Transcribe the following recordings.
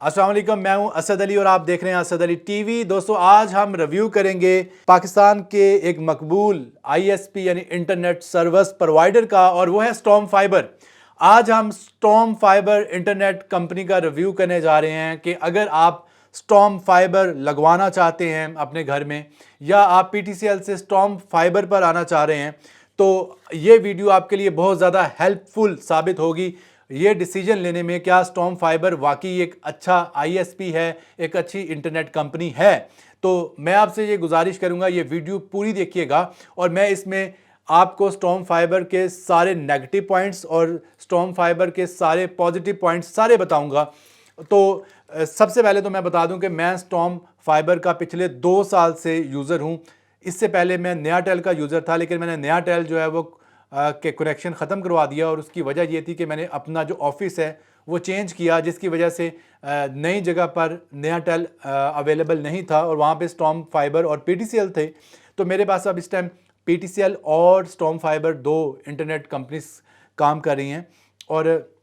अस्सलाम वालेकुम, मैं हूं असद अली और आप देख रहे हैं असद अली टीवी। दोस्तों, आज हम रिव्यू करेंगे पाकिस्तान के एक मकबूल आईएसपी यानी इंटरनेट सर्विस प्रोवाइडर का, और वो है स्टॉर्म फाइबर। आज हम स्टॉर्म फाइबर इंटरनेट कंपनी का रिव्यू करने जा रहे हैं कि अगर आप स्टॉर्म फाइबर लगवाना चाहते हैं अपने घर में, या आप पीटीसीएल से स्टॉर्म फाइबर पर आना चाह रहे हैं, तो ये वीडियो आपके लिए बहुत ज़्यादा हेल्पफुल साबित होगी ये डिसीजन लेने में। क्या स्टॉर्म फाइबर वाकई एक अच्छा आईएसपी है, एक अच्छी इंटरनेट कंपनी है? तो मैं आपसे ये गुजारिश करूंगा, ये वीडियो पूरी देखिएगा और मैं इसमें आपको स्टॉर्म फाइबर के सारे नेगेटिव पॉइंट्स और स्टॉर्म फाइबर के सारे पॉजिटिव पॉइंट्स सारे बताऊंगा। तो सबसे पहले तो मैं बता दूं कि मैं स्टॉर्म फाइबर का पिछले 2 साल से यूज़र हूं। इससे पहले मैं नया टेल का यूज़र था, लेकिन मैंने नया टेल जो है वो के कनेक्शन ख़त्म करवा दिया, और उसकी वजह ये थी कि मैंने अपना जो ऑफिस है वो चेंज किया, जिसकी वजह से नई जगह पर नया टेल अवेलेबल नहीं था और वहाँ पे स्टॉर्म फाइबर और पीटीसीएल थे। तो मेरे पास अब इस टाइम पीटीसीएल और स्टॉर्म फाइबर 2 इंटरनेट कंपनीज काम कर रही हैं। और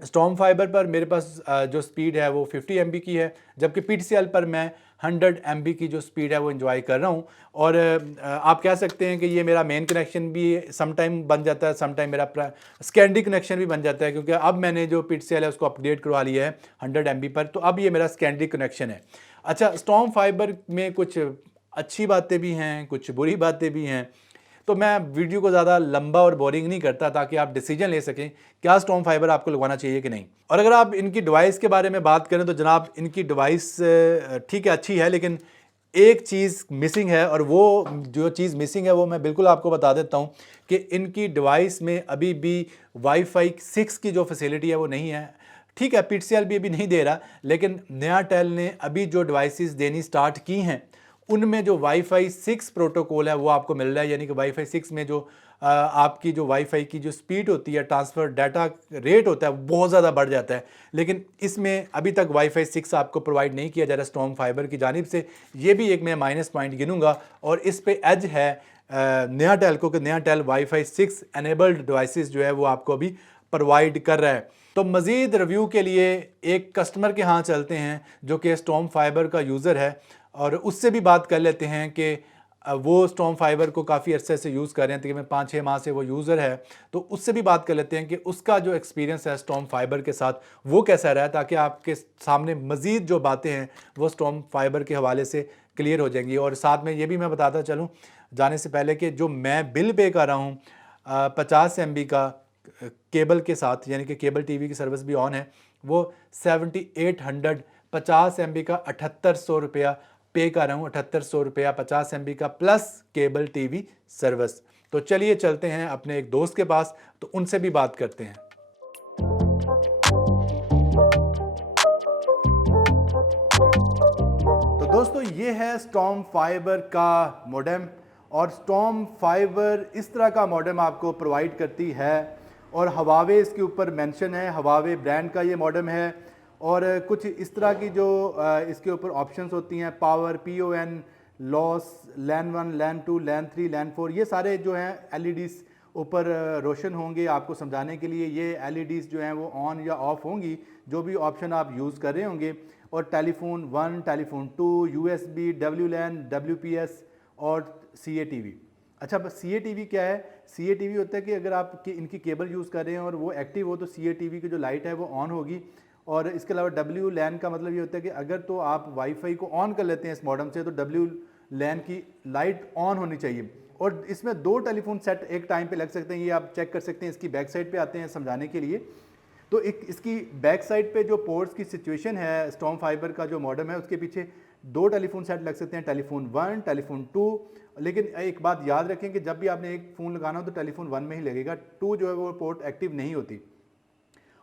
स्टॉर्म फाइबर पर मेरे पास जो स्पीड है वो 50 MB की है, जबकि पीटीसीएल पर मैं 100 MB की जो स्पीड है वो एंजॉय कर रहा हूँ। और आप कह सकते हैं कि ये मेरा मेन कनेक्शन भी सम टाइम बन जाता है, सम टाइम मेरा सेकेंडरी कनेक्शन भी बन जाता है, क्योंकि अब मैंने जो पीटीसीएल है उसको अपडेट करवा लिया है 100 MB पर, तो अब ये मेरा सेकेंडरी कनेक्शन है। अच्छा, स्टॉर्म फाइबर में कुछ अच्छी बातें भी हैं, कुछ बुरी बातें भी हैं, तो मैं वीडियो को ज़्यादा लंबा और बोरिंग नहीं करता, ताकि आप डिसीजन ले सकें क्या स्टॉर्म फाइबर आपको लगवाना चाहिए कि नहीं। और अगर आप इनकी डिवाइस के बारे में बात करें तो जनाब, इनकी डिवाइस ठीक है, अच्छी है, लेकिन एक चीज़ मिसिंग है, और वो जो चीज़ मिसिंग है वो मैं बिल्कुल आपको बता देता हूँ कि इनकी डिवाइस में अभी भी वाईफाई 6 की जो फैसिलिटी है वो नहीं है। ठीक है, पीटीसीएल भी अभी नहीं दे रहा, लेकिन नया टेल ने अभी जो डिवाइसेस देनी स्टार्ट की हैं उनमें जो वाईफाई 6 प्रोटोकॉल है वो आपको मिल रहा है। यानी कि वाईफाई 6 में जो आपकी जो वाईफाई की जो स्पीड होती है, ट्रांसफ़र डाटा रेट होता है, बहुत ज़्यादा बढ़ जाता है। लेकिन इसमें अभी तक वाईफाई 6 आपको प्रोवाइड नहीं किया जा रहा स्टॉर्म फाइबर की जानिब से। ये भी एक मैं माइनस पॉइंट गिनूंगा, और इस पे एज है नया टेल को कि नया टेल वाईफाई 6 एनेबल्ड डिवाइसेस जो है वो आपको अभी प्रोवाइड कर रहा है। तो मज़ीद रिव्यू के लिए एक कस्टमर के यहाँ चलते हैं जो कि स्टॉर्म फाइबर का यूज़र है, और उससे भी बात कर लेते हैं कि वो स्टॉर्म फाइबर को काफ़ी अरसे से यूज़ कर रहे हैं, तकरीबन 5-6 माह से वो यूज़र है। तो उससे भी बात कर लेते हैं कि उसका जो एक्सपीरियंस है स्टॉर्म फाइबर के साथ वो कैसा रहा है, ताकि आपके सामने मज़ीद जो बातें हैं वो स्टॉर्म फाइबर के हवाले से क्लियर हो जाएंगी। और साथ में ये भी मैं बताता चलूँ जाने से पहले कि जो मैं बिल पे कर रहा हूँ 50 MB का केबल के साथ, यानी कि केबल टीवी की सर्विस भी ऑन है, वो 7800 50 MB का 7800 रुपया पे कर रहा हूँ। 7800 रुपया 50 MB का प्लस केबल टीवी सर्विस। तो चलिए चलते हैं अपने एक दोस्त के पास, तो उनसे भी बात करते हैं। तो दोस्तों, ये है स्टॉर्म फाइबर का मॉडेम, और स्टॉर्म फाइबर इस तरह का मॉडेम आपको प्रोवाइड करती है, और हवावे इसके ऊपर मेंशन है, हवावे ब्रांड का ये मॉडेम है। और कुछ इस तरह की जो इसके ऊपर ऑप्शंस होती हैं, पावर, PON, लॉस, लैन 1, लैन 2, लैन 3, लैन 4, ये सारे जो हैं LEDs ऊपर रोशन होंगे आपको समझाने के लिए। ये LEDs जो हैं वो ऑन या ऑफ होंगी, जो भी ऑप्शन आप यूज़ कर रहे होंगे। और telephone 1, telephone 2, USB, WLAN, WPS और CATV। अच्छा, बस CATV क्या है? CATV होता है कि अगर आप इनकी केबल यूज़ कर रहे हैं और वो एक्टिव हो तो CATV की जो लाइट है वो ऑन होगी। और इसके अलावा WLAN का मतलब ये होता है कि अगर तो आप वाईफाई को ऑन कर लेते हैं इस मॉडेम से, तो WLAN की लाइट ऑन होनी चाहिए। और इसमें 2 टेलीफोन सेट एक टाइम पे लग सकते हैं, ये आप चेक कर सकते हैं। इसकी बैक साइड पे आते हैं समझाने के लिए। तो एक इसकी बैक साइड पे जो पोर्ट्स की सिचुएशन है, स्टॉर्म फाइबर का जो मॉडेम है उसके पीछे 2 टेलीफोन सेट लग सकते हैं, टेलीफोन 1, टेलीफोन 2। लेकिन एक बात याद रखें कि जब भी आपने एक फ़ोन लगाना हो तो टेलीफोन 1 में ही लगेगा, 2 जो है वो पोर्ट एक्टिव नहीं होती।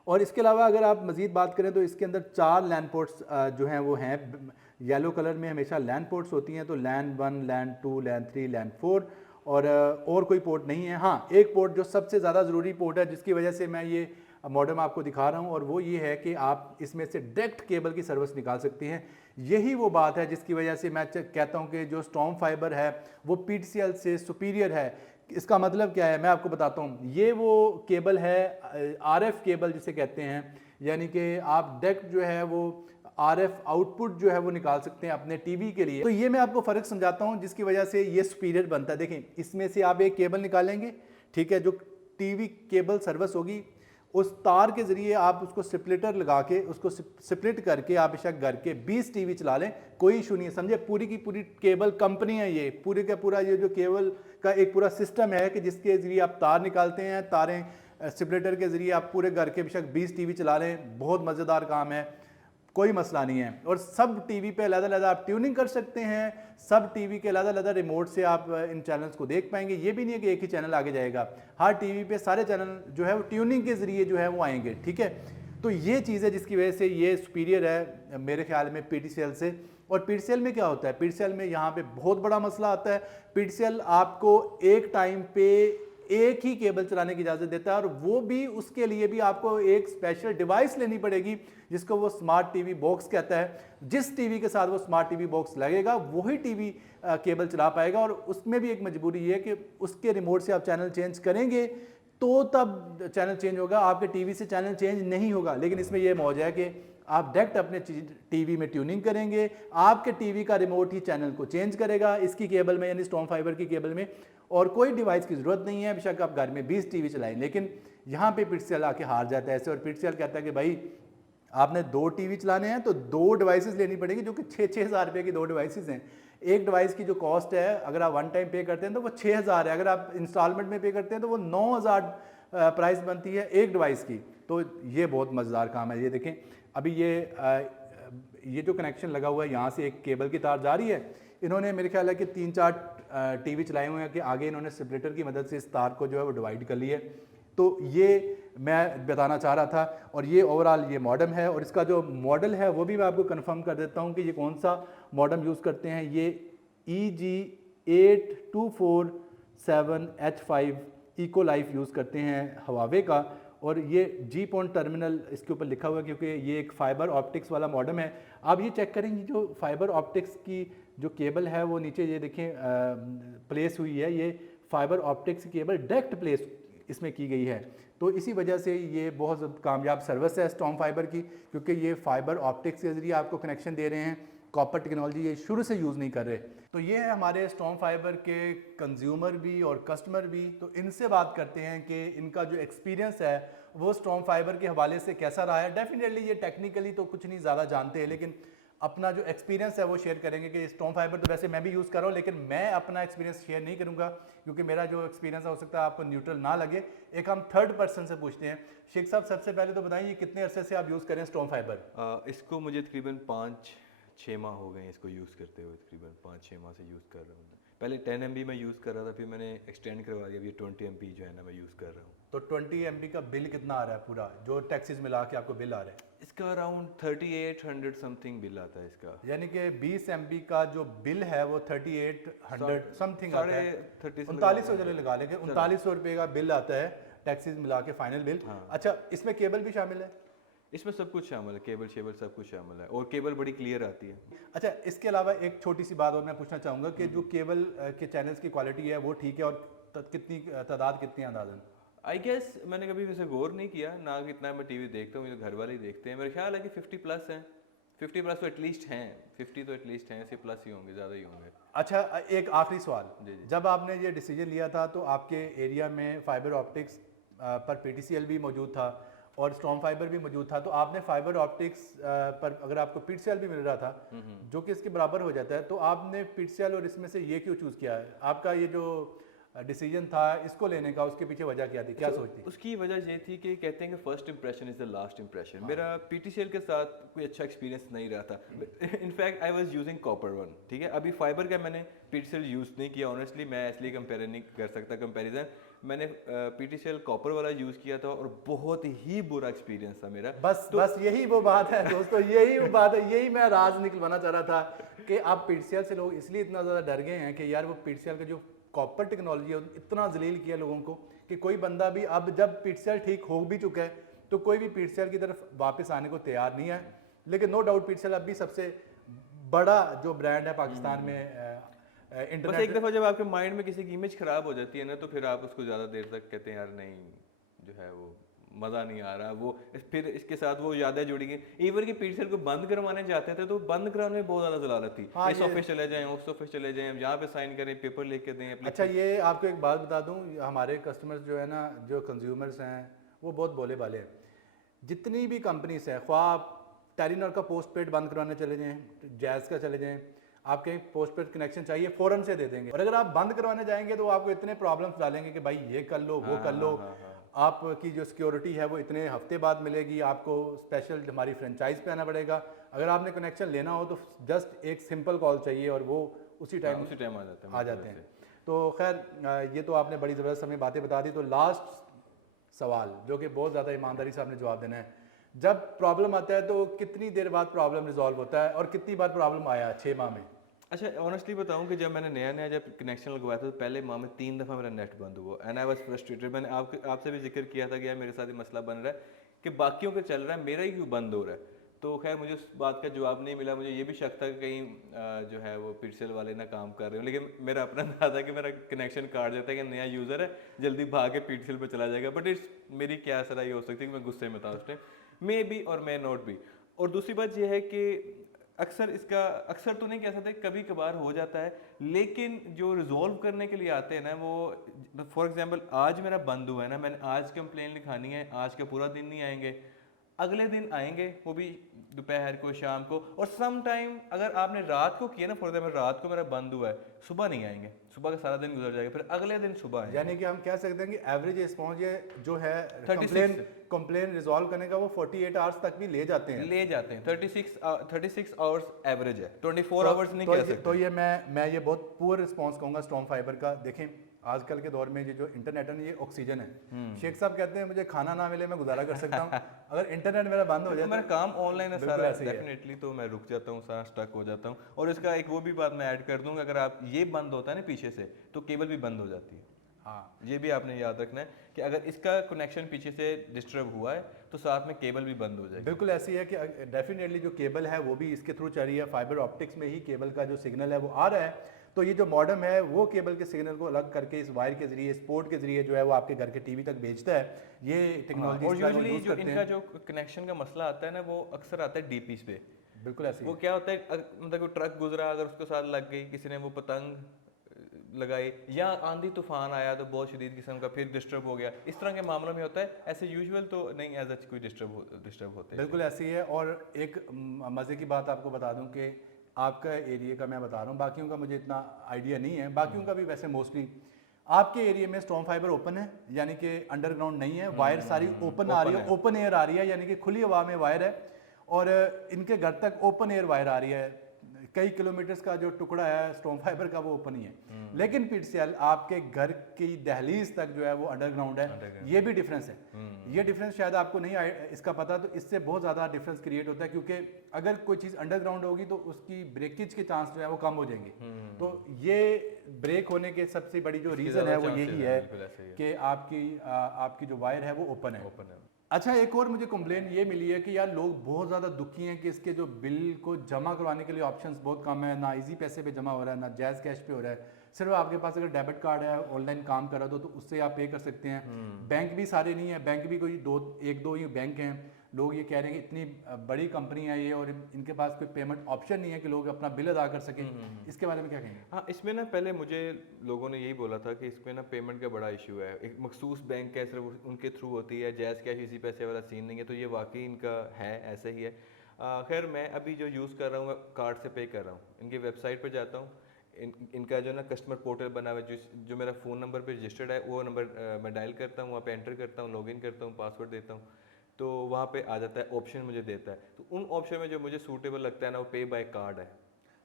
और इसके अलावा अगर आप मज़ीद बात करें तो इसके अंदर 4 लैन पोर्ट्स जो हैं वो हैं, येलो कलर में हमेशा लैन पोर्ट्स होती हैं, तो लैन 1, लैन 2, लैन 3, लैन 4, और कोई पोर्ट नहीं है। हाँ, एक पोर्ट जो सबसे ज़्यादा ज़रूरी पोर्ट है, जिसकी वजह से मैं ये मॉडेम आपको दिखा रहा हूँ, और वो ये है कि आप इसमें से डायरेक्ट केबल की सर्विस निकाल सकती हैं। यही वो बात है जिसकी वजह से मैं कहता हूँ कि जो स्टॉर्म फाइबर है वो पीटीसीएल से सुपीरियर है। इसका मतलब क्या है मैं आपको बताता हूँ। ये वो केबल है RF केबल जिसे कहते हैं, यानी कि आप डायरेक्ट जो है वो RF आउटपुट जो है वो निकाल सकते हैं अपने टीवी के लिए। तो ये मैं आपको फ़र्क समझाता हूँ जिसकी वजह से ये सुपीरियर बनता है। देखें, इसमें से आप एक केबल निकालेंगे, ठीक है, जो टीवी केबल सर्विस होगी, उस तार के ज़रिए आप उसको स्प्लिटर लगा के उसको स्प्लिट करके आप बेशक घर के 20 टीवी चला लें, कोई इशू नहीं है। समझे, पूरी की पूरी केबल कंपनी है ये, पूरे का पूरा ये जो केबल का एक पूरा सिस्टम है कि जिसके ज़रिए आप तार निकालते हैं, तारें स्प्लिटर के ज़रिए आप पूरे घर के बेशक 20 टीवी चला लें। बहुत मज़ेदार काम है, कोई मसला नहीं है। और सब टीवी पे अलग-अलग आप ट्यूनिंग कर सकते हैं, सब टीवी के अलग-अलग रिमोट से आप इन चैनल्स को देख पाएंगे। ये भी नहीं है कि एक ही चैनल आगे जाएगा, हर टीवी पे सारे चैनल जो है वो ट्यूनिंग के ज़रिए जो है वो आएंगे, ठीक है। तो ये चीज़ है जिसकी वजह से ये सुपीरियर है मेरे ख्याल में PTCL से। और PTCL में क्या होता है, PTCL में यहाँ पे बहुत बड़ा मसला आता है। PTCL आपको एक टाइम पे एक ही केबल चलाने की इजाज़त देता है, और वो भी उसके लिए भी आपको एक स्पेशल डिवाइस लेनी पड़ेगी जिसको वो स्मार्ट टीवी बॉक्स कहता है। जिस टीवी के साथ वो स्मार्ट टीवी बॉक्स लगेगा वही टीवी केबल चला पाएगा। और उसमें भी एक मजबूरी ये है कि उसके रिमोट से आप चैनल चेंज करेंगे तो तब चैनल चेंज होगा, आपके टीवी से चैनल चेंज नहीं होगा। लेकिन इसमें यह मौज है कि आप डायरेक्ट अपने टीवी में ट्यूनिंग करेंगे, आपके टीवी का रिमोट ही चैनल को चेंज करेगा इसकी केबल में, यानी स्टॉर्म फाइबर की केबल में। और कोई डिवाइस की ज़रूरत नहीं है, बेशक आप घर में 20 टीवी चलाएं। लेकिन यहाँ पे PTCL आके हार जाता है ऐसे, और PTCL कहता है कि भाई आपने 2 टीवी चलाने हैं तो 2 डिवाइसेस लेनी पड़ेगी, जो कि 6-6 हज़ार रुपये की 2 डिवाइसेस हैं। एक डिवाइस की जो कॉस्ट है अगर आप वन टाइम पे करते हैं तो वो 6,000 है, अगर आप इंस्टॉलमेंट में पे करते हैं तो वो 9,000 प्राइस बनती है एक डिवाइस की। तो ये बहुत मज़ेदार काम है। ये देखें, अभी ये जो कनेक्शन लगा हुआ है, यहाँ से एक केबल की तार जा रही है। इन्होंने मेरे ख्याल है कि 3-4 टीवी चलाए हुए हैं कि आगे इन्होंने स्प्लिटर की मदद से इस तार को जो है वो डिवाइड कर लिया है। तो ये मैं बताना चाह रहा था। और ये ओवरऑल ये मॉडम है, और इसका जो मॉडल है वो भी मैं आपको कंफर्म कर देता हूँ कि ये कौन सा मॉडम यूज़ करते हैं। ये EG8247H5 इको लाइफ यूज़ करते हैं हवावे का, और ये G पॉइंट टर्मिनल इसके ऊपर लिखा हुआ है क्योंकि ये एक फाइबर ऑप्टिक्स वाला मॉडम है। आप ये चेक करेंगे जो फाइबर ऑप्टिक्स की जो केबल है वो नीचे ये देखें प्लेस हुई है, ये फाइबर ऑप्टिक्स की केबल डायरेक्ट प्लेस इसमें की गई है। तो इसी वजह से ये बहुत कामयाब सर्विस है स्टॉर्म फाइबर की, क्योंकि ये फाइबर ऑप्टिक्स के ज़रिए आपको कनेक्शन दे रहे हैं, कॉपर टेक्नोलॉजी ये शुरू से यूज़ नहीं कर रहे। तो ये है हमारे स्टॉर्म फाइबर के कंज्यूमर भी और कस्टमर भी। तो इनसे बात करते हैं कि इनका जो एक्सपीरियंस है वो स्टॉर्म फाइबर के हवाले से कैसा रहा है। डेफिनेटली ये टेक्निकली तो कुछ नहीं ज़्यादा जानते हैं, लेकिन अपना जो एक्सपीरियंस है वो शेयर करेंगे कि स्टॉर्म फाइबर तो वैसे मैं भी यूज़ कर रहा हूँ, लेकिन मैं अपना एक्सपीरियंस शेयर नहीं करूँगा क्योंकि मेरा जो एक्सपीरियंस हो सकता है आपको न्यूट्रल ना लगे। एक हम थर्ड पर्सन से पूछते हैं। शेख साहब, सबसे पहले तो बताइए कितने अरसे से आप यूज़ करें स्टॉर्म फाइबर? इसको मुझे तकरीबन 5-6 माह हो गए इसको यूज़ करते हुए, तकरीबन 5-6 माह से यूज़ कर रहा हूँ। पहले 10 MB में यूज़ कर रहा था, फिर मैंने एक्सटेंड करवा दिया, अभी 20 MB जो है ना मैं यूज़ कर रहा हूँ। तो 20 MB का बिल कितना आ रहा है पूरा, जो टैक्सेस मिला के आपको बिल आ रहा है? इसका अराउंड 3800 समथिंग बिल आता है इसका। यानी कि 20 MB का जो बिल है वो 3800 समथिंग आता है। 3900 चले लगा लेंगे, 3900 रुपये का बिल आता है टैक्सेस मिला के फाइनल बिल। हाँ। अच्छा, इसमें केबल भी शामिल है? इसमें सब कुछ शामिल है, केबल शेबल सब कुछ शामिल है, और केबल बड़ी क्लियर आती है। अच्छा, इसके अलावा एक छोटी सी बात और मैं पूछना चाहूँगा कि जो केबल के चैनल्स की क्वालिटी है वो ठीक है, और कितनी तादाद कितनी है अंदाज़न? आई गेस मैंने कभी वैसे गौर नहीं किया ना, कितना मैं टीवी देखता हूँ, घर वाले ही देखते हैं। मेरा ख्याल है कि 50+ हैं, 50+ तो एटलीस्ट हैं, 50 तो एटलीस्ट हैं, इससे प्लस ही होंगे, ज़्यादा ही होंगे। अच्छा, एक आखिरी सवाल। जी जी। जब आपने ये डिसीजन लिया था तो आपके एरिया में फाइबर ऑप्टिक्स पर PTCL भी मौजूद था और स्टॉर्म फाइबर भी मौजूद था, तो आपने फाइबर ऑप्टिक्स पर अगर आपको PTCL भी मिल रहा था जो कि इसके बराबर हो जाता है, तो आपने PTCL और इसमें से ये क्यों चूज़ किया है? आपका ये जो डिसीजन था इसको लेने का, उसके पीछे वजह क्या थी, क्या सोचती? उसकी वजह ये थी कि कहते हैं कि first impression is the last impression. मेरा PTCL के साथ कोई अच्छा एक्सपीरियंस नहीं रहा था। In fact I was using copper one, ठीक है। अभी फाइबर का मैंने PTCL यूज़ नहीं किया, ऑनेस्टली मैं इसलिए कंपेयर नहीं कर सकता कंपैरिजन। मैंने PTCL कॉपर वाला यूज़ किया था और बहुत ही बुरा एक्सपीरियंस था मेरा। बस यही वो बात है दोस्तों, यही वो बात है, यही मैं राज निकलवाना चाह रहा था कि आप PTCL से लोग इसलिए इतना ज़्यादा डर गए हैं कि यार वो PTCL का जो कॉपर टेक्नोलॉजी है इतना जलील किया लोगों को कि कोई बंदा भी अब जब PTCL ठीक हो भी चुका है तो कोई भी PTCL की तरफ वापस आने को तैयार नहीं है। लेकिन नो डाउट PTCL अब भी सबसे बड़ा जो ब्रांड है पाकिस्तान में इंटरनेट। बस एक दफ़ा जब आपके माइंड में किसी की इमेज ख़राब हो जाती है ना, तो फिर आप उसको ज़्यादा देर तक कहते हैं यार नहीं, जो है वो मज़ा नहीं आ रहा। वो फिर इसके साथ वो यादें जुड़ी गई। इवन कि पीटीसीएल को बंद करवाने जाते थे तो बंद कराने में बहुत ज़्यादा जलालत थी। हाँ, इस ऑफिस चले जाएं, उस ऑफिस चले जाएं, अब यहाँ पे साइन करें, पेपर लेके दें अच्छा, ये आपको एक बात बता दूं, हमारे कस्टमर्स जो है ना, जो कंज्यूमर्स हैं, वो बहुत भोले भाले हैं। जितनी भी कंपनीज है, ख्वाह आप टेलीनॉर का पोस्ट पेड बंद करवाने चले जाएं, जैज़ का चले जाएं, आप कहीं पोस्ट पेड कनेक्शन चाहिए फ़ौरन से दे देंगे। और अगर आप बंद करवाने जाएंगे तो आपको इतने प्रॉब्लम्स डालेंगे कि भाई ये कर लो, वो कर लो, आपकी जो सिक्योरिटी है वो इतने हफ्ते बाद मिलेगी, आपको स्पेशल हमारी फ्रेंचाइज पे आना पड़ेगा। अगर आपने कनेक्शन लेना हो तो जस्ट एक सिंपल कॉल चाहिए और वो उसी टाइम आ जाते हैं। तो खैर, ये तो आपने बड़ी ज़बरदस्त हमें बातें बता दी। तो लास्ट सवाल, जो कि बहुत ज़्यादा ईमानदारी से आपने जवाब देना है, जब प्रॉब्लम आता है तो कितनी देर बाद प्रॉब्लम रिजॉल्व होता है और कितनी बार प्रॉब्लम आया 6 माह में? अच्छा, ऑनेस्टली बताऊं कि जब मैंने नया जब कनेक्शन लगवाया था तो पहले माह में 3 दफ़ा मेरा नेट बंद हुआ एंड आई वाज फ्रस्ट्रेटेड। मैंने आपसे भी जिक्र किया था कि यार मेरे साथ ये मसला बन रहा है कि बाकियों का चल रहा है, मेरा ही क्यों बंद हो रहा है। तो खैर मुझे उस बात का जवाब नहीं मिला। मुझे ये भी शक था कि कहीं जो है वो पीटीसीएल वाले ना काम कर रहे हो, लेकिन मेरा अपना अंदाजा था कि मेरा कनेक्शन काट देता है कि नया यूज़र है, जल्दी भाग के पीटीसीएल पर चला जाएगा। बट इट्स मेरी क्या सलाह ये हो सकती है कि मैं गुस्से में था उस टाइम, मे बी और मे नॉट बी। और दूसरी बात यह है कि अक्सर तो नहीं कह सकते, कभी कभार हो जाता है, लेकिन जो रिजॉल्व करने के लिए आते हैं ना वो, फॉर एग्जांपल आज मेरा बंद हुआ है ना, मैंने आज कंप्लेन लिखानी है, आज का पूरा दिन नहीं आएंगे, अगले दिन आएंगे, वो भी दोपहर को, शाम को। और सम टाइम अगर आपने रात को किया ना, फॉर एग्जाम्पल रात को मेरा बंद हुआ है, सुबह नहीं आएंगे, सुबह का सारा दिन गुजर जाएगा, फिर अगले दिन सुबह आएंगे। यानी कि हम कह सकते हैं कि एवरेज रिस्पॉन्स ये जो है 36 कंप्लेन रिजॉल्व करने का वो 48 आवर्स तक भी ले जाते हैं। 36 आवर्स एवरेज है, 24 आवर्स नहीं कह सकते। तो ये मैं ये बहुत पुअर रिस्पॉन्स कहूँगा स्टॉर्म फाइबर का। देखें, आजकल के दौर में ये जो इंटरनेट है ना, ये ऑक्सीजन है। शेख साहब कहते हैं मुझे खाना ना मिले मैं गुजारा कर सकता हूँ, अगर इंटरनेट मेरा बंद हो जाए मेरा काम ऑनलाइन है सारा, डेफिनेटली तो मैं रुक जाता हूँ, सारा स्टक हो जाता हूँ। और इसका एक वो भी बात मैं ऐड कर दूंगा, अगर आप ये बंद होता है ना पीछे से तो केबल भी बंद हो जाती है। हाँ, ये भी आपने याद रखना है कि अगर इसका कनेक्शन पीछे से डिस्टर्ब हुआ है तो साथ में केबल भी बंद हो जाएगी। बिल्कुल ऐसी है कि डेफिनेटली जो केबल है वो भी इसके थ्रू चल रही है, फाइबर ऑप्टिक्स में ही केबल का जो सिग्नल है वो आ रहा है। तो ये जो मॉडेम है वो केबल के सिग्नल को अलग करके इस वायर के जरिए, स्पोर्ट के जरिए जो है वो आपके घर के टीवी तक भेजता है। ये टेक्नोलॉजी और यूजुअली जो इनका जो कनेक्शन का मसला आता है ना, वो अक्सर आता है डीपीस पे। बिल्कुल ऐसी वो क्या होता है, मतलब कोई ट्रक गुजरा, अगर उसके साथ लग गई, किसी ने वो पतंग लगाई, या आंधी तूफान आया तो बहुत शदीद किस्म का, फिर डिस्टर्ब हो गया, इस तरह के मामलों में होता है। ऐसे यूजुअल तो नहीं, एज कोई डिस्टर्ब होते हैं। बिल्कुल ऐसी है। और एक मज़े की बात आपको बता दूं कि आपका एरिया का मैं बता रहा हूँ, बाकियों का मुझे इतना आइडिया नहीं है, बाकियों का भी वैसे मोस्टली आपके एरिया में स्टॉर्म फाइबर ओपन है, यानी कि अंडरग्राउंड नहीं है, वायर सारी ओपन आ रही है, ओपन एयर आ रही है, यानी कि खुली हवा में वायर है और इनके घर तक ओपन एयर वायर आ रही है। कई किलोमीटर्स का जो टुकड़ा है स्टॉर्म फाइबर का वो ओपन ही है, लेकिन पीटीसीएल आपके घर की दहलीज तक जो है वो अंडरग्राउंड है। ये भी डिफरेंस है। ये डिफरेंस शायद आपको नहीं इसका पता, तो इससे बहुत ज़्यादा डिफरेंस क्रिएट होता है, क्योंकि अगर कोई चीज़ अंडरग्राउंड होगी तो उसकी ब्रेकेज के चांस जो है वो कम हो जाएंगे। तो ये ब्रेक होने के सबसे बड़ी जो रीज़न है वो यही है कि आपकी जो वायर है वो ओपन है। अच्छा, एक और मुझे कंप्लेन ये मिली है कि यार लोग बहुत ज़्यादा दुखी हैं कि इसके जो बिल को जमा करवाने के लिए ऑप्शंस बहुत कम है, ना इजी पैसे पे जमा हो रहा है, ना जैज़ कैश पे हो रहा है। सिर्फ आपके पास अगर डेबिट कार्ड है, ऑनलाइन काम कर रहा तो उससे आप पे कर सकते हैं। बैंक भी सारे नहीं है, बैंक भी कोई एक दो ही बैंक हैं। लोग ये कह रहे हैं कि इतनी बड़ी कंपनी है ये और इनके पास कोई पेमेंट ऑप्शन नहीं है कि लोग अपना बिल अदा कर सकें। इसके बारे में क्या कहेंगे? हाँ, इसमें ना पहले मुझे लोगों ने यही बोला था कि इसमें ना पेमेंट का बड़ा इशू है, एक मखसूस बैंक है, सिर्फ उनके थ्रू होती है, जैज़ कैश इसी पैसे वाला सीन नहीं है। तो ये वाकई इनका है, ऐसा ही है। खैर मैं अभी जो यूज़ कर रहा हूँ, मैं कार्ड से पे कर रहा हूँ। इनकी वेबसाइट पर जाता हूँ, इनका जो ना कस्टमर पोर्टल बना हुआ है, जो मेरा फ़ोन नंबर पे रजिस्टर्ड है, वो नंबर मैं डायल करता हूँ, वहाँ पे एंटर करता हूँ, लॉगिन करता हूँ, पासवर्ड देता हूँ, तो वहाँ पे आ जाता है, ऑप्शन मुझे देता है। तो उन ऑप्शन में जो मुझे सूटेबल लगता है ना, वो पे बाय कार्ड है।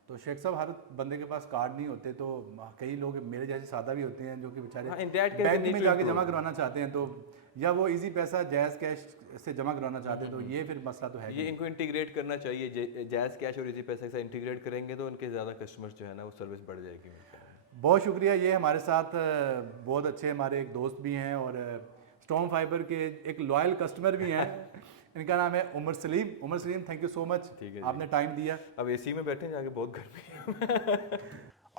तो शेख साहब, हर बंदे के पास कार्ड नहीं होते, तो कई लोग मेरे जैसे सादा भी होते हैं जो कि बेचारे बैंक में जाके जमा करवाना चाहते हैं, तो या वो इजी पैसा जैज़ कैश से जमा करवाना चाहते हैं, तो ये फिर मसला तो है। ये इनको इंटीग्रेट करना चाहिए, जैज़ कैश और इजी पैसे से इंटीग्रेट करेंगे तो उनके ज़्यादा कस्टमर्स जो है ना वो सर्विस बढ़ जाएगी। बहुत शुक्रिया। ये हमारे साथ बहुत अच्छे हमारे एक दोस्त भी हैं और स्टॉर्म फाइबर के एक लॉयल कस्टमर भी हैं। इनका नाम है Umar Salim. Umar Salim, thank you so much, आपने टाइम दिया। अब एसी में बैठे जाके, बहुत गर्मी है।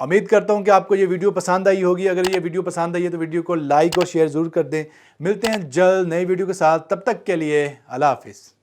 उम्मीद करता हूं कि आपको ये वीडियो पसंद आई होगी। अगर ये वीडियो पसंद आई है तो वीडियो को लाइक और शेयर जरूर कर दें। मिलते हैं जल्द नई वीडियो के साथ, तब तक के लिए अल्लाह हाफिज़।